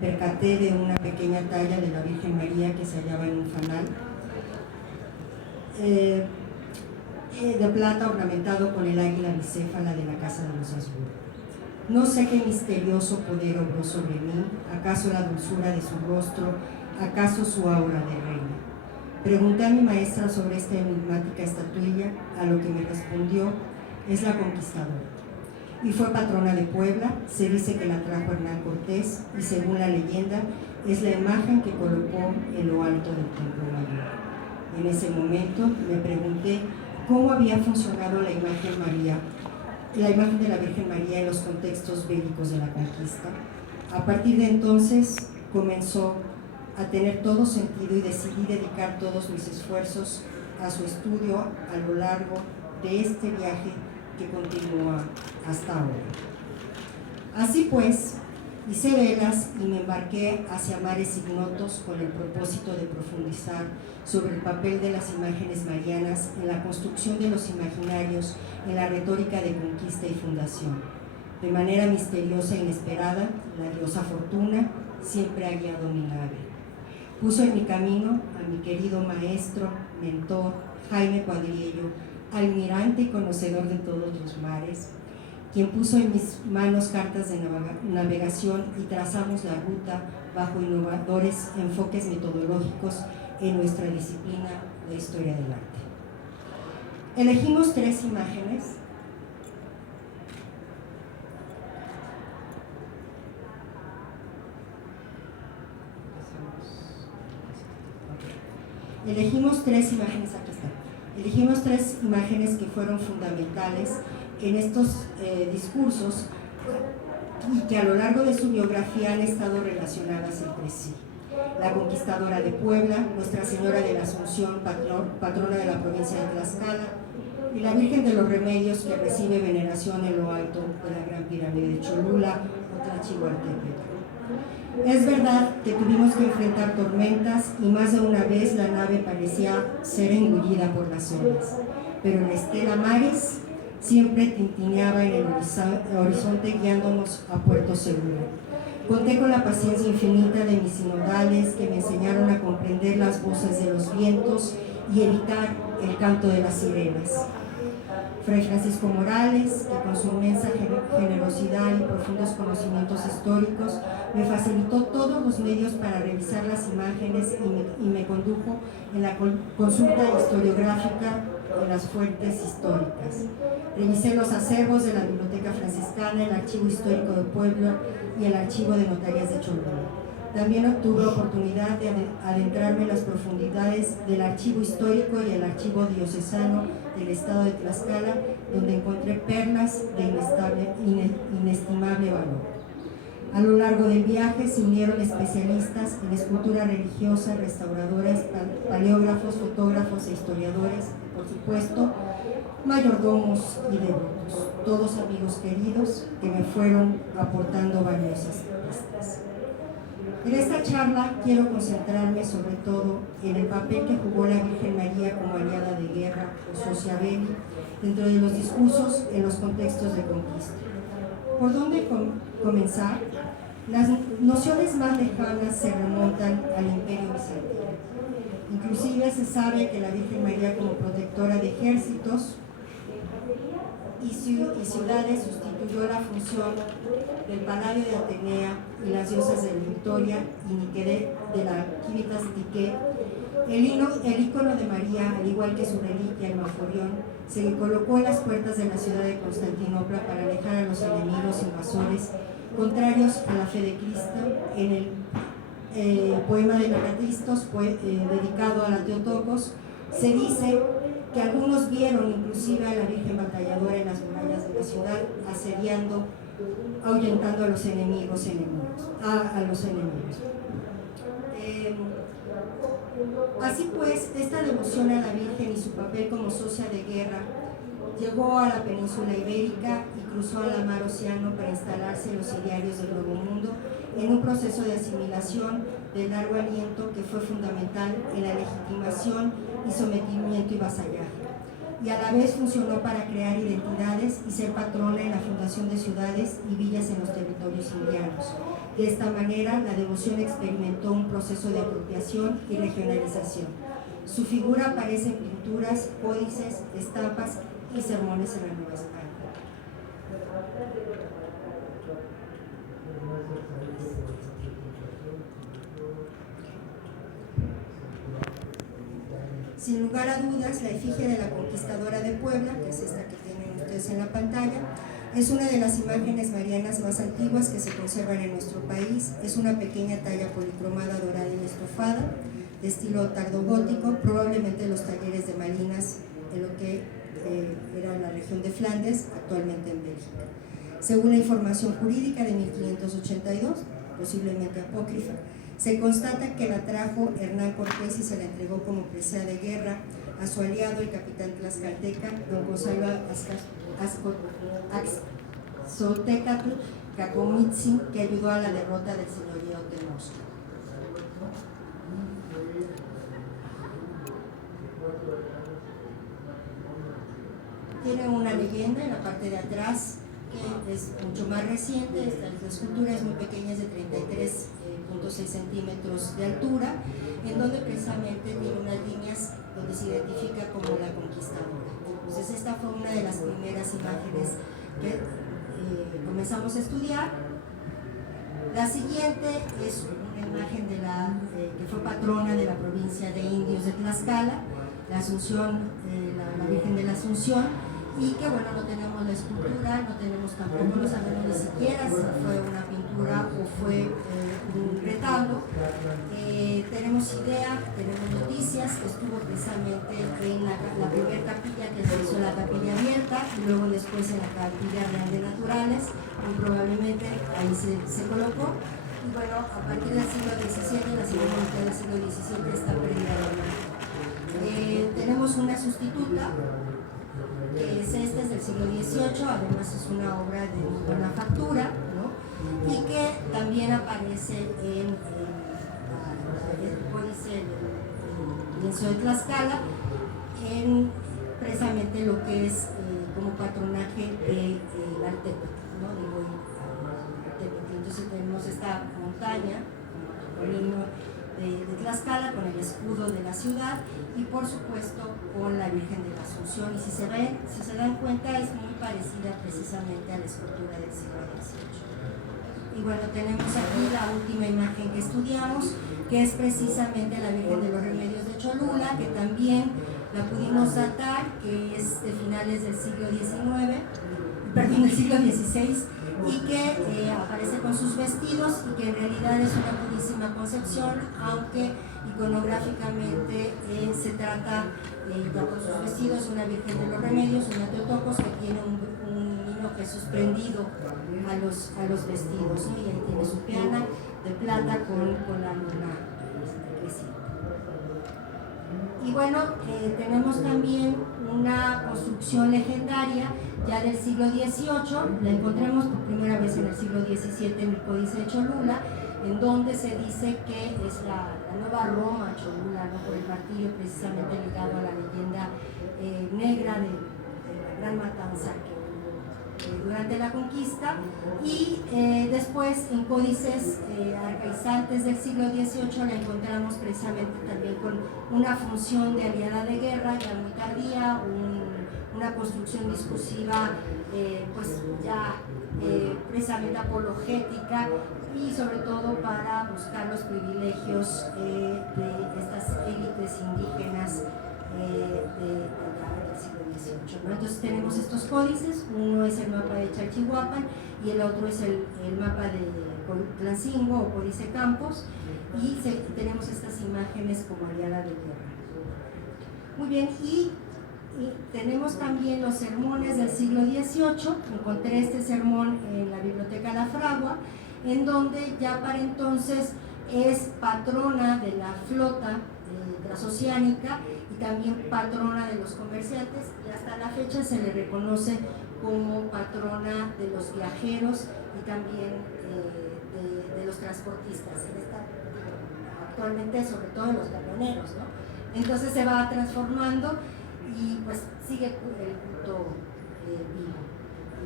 Me percaté de una pequeña talla de la Virgen María que se hallaba en un fanal de plata ornamentado con el águila bicéfala de la casa de los Habsburgo. No sé qué misterioso poder obró sobre mí, acaso la dulzura de su rostro, acaso su aura de reina. Pregunté a mi maestra sobre esta enigmática estatuilla, a lo que me respondió: es la Conquistadora. Y fue patrona de Puebla, se dice que la trajo Hernán Cortés, y según la leyenda, es la imagen que colocó en lo alto del Templo Mayor. En ese momento me pregunté cómo había funcionado la imagen de la Virgen María en los contextos bélicos de la conquista. A partir de entonces comenzó a tener todo sentido y decidí dedicar todos mis esfuerzos a su estudio a lo largo de este viaje que continúa hasta ahora. Así pues, hice velas y me embarqué hacia mares ignotos con el propósito de profundizar sobre el papel de las imágenes marianas en la construcción de los imaginarios, en la retórica de conquista y fundación. De manera misteriosa e inesperada, la diosa Fortuna siempre ha guiado mi nave. Puso en mi camino a mi querido maestro, mentor, Jaime Cuadriello, almirante y conocedor de todos los mares, quien puso en mis manos cartas de navegación y trazamos la ruta bajo innovadores enfoques metodológicos en nuestra disciplina de historia del arte. Elegimos 3 imágenes. Elegimos tres imágenes que fueron fundamentales en estos discursos y que a lo largo de su biografía han estado relacionadas entre sí. La Conquistadora de Puebla, Nuestra Señora de la Asunción, patrona de la provincia de Tlaxcala, y la Virgen de los Remedios, que recibe veneración en lo alto de la Gran Pirámide de Cholula o Tlachihualtepec. Es verdad que tuvimos que enfrentar tormentas y más de una vez la nave parecía ser engullida por las olas, pero la estela Maris siempre tintineaba en el horizonte guiándonos a puerto seguro. Conté con la paciencia infinita de mis sinodales que me enseñaron a comprender las voces de los vientos y evitar el canto de las sirenas. Fray Francisco Morales, que con su inmensa generosidad y profundos conocimientos históricos me facilitó todos los medios para revisar las imágenes y me condujo en la consulta historiográfica de las fuentes históricas. Revisé los acervos de la Biblioteca Franciscana, el Archivo Histórico de Puebla y el Archivo de Notarías de Cholula. También obtuve oportunidad de adentrarme en las profundidades del Archivo Histórico y el Archivo Diocesano del Estado de Tlaxcala, donde encontré perlas de inestimable valor. A lo largo del viaje se unieron especialistas en escultura religiosa, restauradores, paleógrafos, fotógrafos e historiadores, por supuesto, mayordomos y devotos, todos amigos queridos que me fueron aportando valiosas pistas. En esta charla quiero concentrarme sobre todo en el papel que jugó la Virgen María como aliada de guerra o socia belli dentro de los discursos en los contextos de conquista. ¿Por dónde comenzar? Las nociones más lejanas se remontan al Imperio Bizantino. Inclusive se sabe que la Virgen María, como protectora de ejércitos y ciudades, sustituyó la función del Paladio de Atenea y las diosas de Victoria y Niqueret de la Civitas Dique. El ícono de María, al igual que su reliquia, el Maforión, se le colocó en las puertas de la ciudad de Constantinopla para alejar a los enemigos invasores contrarios a la fe de Cristo. En el poema de Megatristos, dedicado a la Teotocos, se dice que algunos vieron inclusive a la Virgen batalladora en las murallas de la ciudad, asediando, ahuyentando a los enemigos. Así pues, esta devoción a la Virgen y su papel como socia de guerra llegó a la península ibérica y cruzó al mar Océano para instalarse en los idearios del Nuevo Mundo en un proceso de asimilación de largo aliento que fue fundamental en la legitimación y sometimiento y vasallaje, y a la vez funcionó para crear identidades y ser patrona en la fundación de ciudades y villas en los territorios indianos. De esta manera, la devoción experimentó un proceso de apropiación y regionalización. Su figura aparece en pinturas, códices, estampas y sermones en la Nueva España. Sin lugar a dudas, la efigie de la Conquistadora de Puebla, que es esta que tienen ustedes en la pantalla, es una de las imágenes marianas más antiguas que se conservan en nuestro país. Es una pequeña talla policromada dorada y estofada, de estilo tardogótico, probablemente de los talleres de Malinas, en lo que era la región de Flandes, actualmente en Bélgica. Según la información jurídica de 1582, posiblemente apócrifa, se constata que la trajo Hernán Cortés y se la entregó como presea de guerra a su aliado, el capitán tlaxcalteca, don Gonzalo Axotecatl Cacomitzin, que ayudó a la derrota del señorío de Mosca. Tiene una leyenda en la parte de atrás que es mucho más reciente. Esta escultura es muy pequeña, es de 33.6 centímetros de altura, en donde precisamente tiene unas líneas donde se identifica como la Conquistadora. Entonces esta fue una de las primeras imágenes que comenzamos a estudiar. La siguiente es una imagen de que fue patrona de la provincia de Indios de Tlaxcala, la Asunción, la Virgen de la Asunción, y que bueno, no tenemos la escultura, no tenemos tampoco, no sabemos ni siquiera si fue una pintura o fue un retablo. Tenemos idea, tenemos noticias, que estuvo precisamente en la primera capilla, que se hizo la capilla abierta, y luego después en la capilla real de naturales, muy probablemente ahí se colocó. Y bueno, a partir del siglo XVII, la segunda mitad del siglo XVII está perdida de vista. Tenemos una sustituta, que es esta, es del siglo XVIII, además es una obra de buena factura, ¿no? Y que también aparece en el códice del lienzo de Tlaxcala, en precisamente lo que es como patronaje del Altepetl, ¿no? Entonces tenemos esta montaña, como el himno de Tlaxcala, con el escudo de la ciudad y por supuesto con la Virgen de la Asunción, y si se dan cuenta es muy parecida precisamente a la escultura del siglo XVIII. Y bueno, tenemos aquí la última imagen que estudiamos, que es precisamente la Virgen de los Remedios de Cholula, que también la pudimos datar, que es de finales del siglo del siglo XVI, y que aparece con sus vestidos y que en realidad es una purísima concepción, aunque iconográficamente se trata ya con sus vestidos una Virgen de los Remedios, una Teotocos, que tiene un niño Jesús prendido a los vestidos, ¿no? Y ahí tiene su piana de plata con la luna creciente. Y bueno, tenemos también una construcción legendaria ya del siglo XVIII, la encontramos por primera vez en el siglo XVII en el Códice de Cholula, en donde se dice que es la nueva Roma Cholula, ¿no? Por el martirio, precisamente ligado a la leyenda negra de la gran matanza que hubo durante la conquista. Y después en códices arcaizantes del siglo XVIII la encontramos precisamente también con una función de aliada de guerra ya muy tardía, una construcción discursiva pues ya precisamente apologética, y sobre todo para buscar los privilegios de estas élites indígenas del siglo XVIII, ¿no? Entonces tenemos estos códices, uno es el mapa de Chalchihuapan y el otro es el mapa de Tlancingo o Códice Campos, y tenemos estas imágenes como aliada de guerra. Muy bien, y tenemos también los sermones del siglo XVIII. Encontré este sermón en la Biblioteca La Fragua, en donde ya para entonces es patrona de la flota transoceánica y también patrona de los comerciantes, y hasta la fecha se le reconoce como patrona de los viajeros y también de los transportistas, actualmente sobre todo de los camioneros, ¿no? Entonces se va transformando y pues sigue el culto vivo.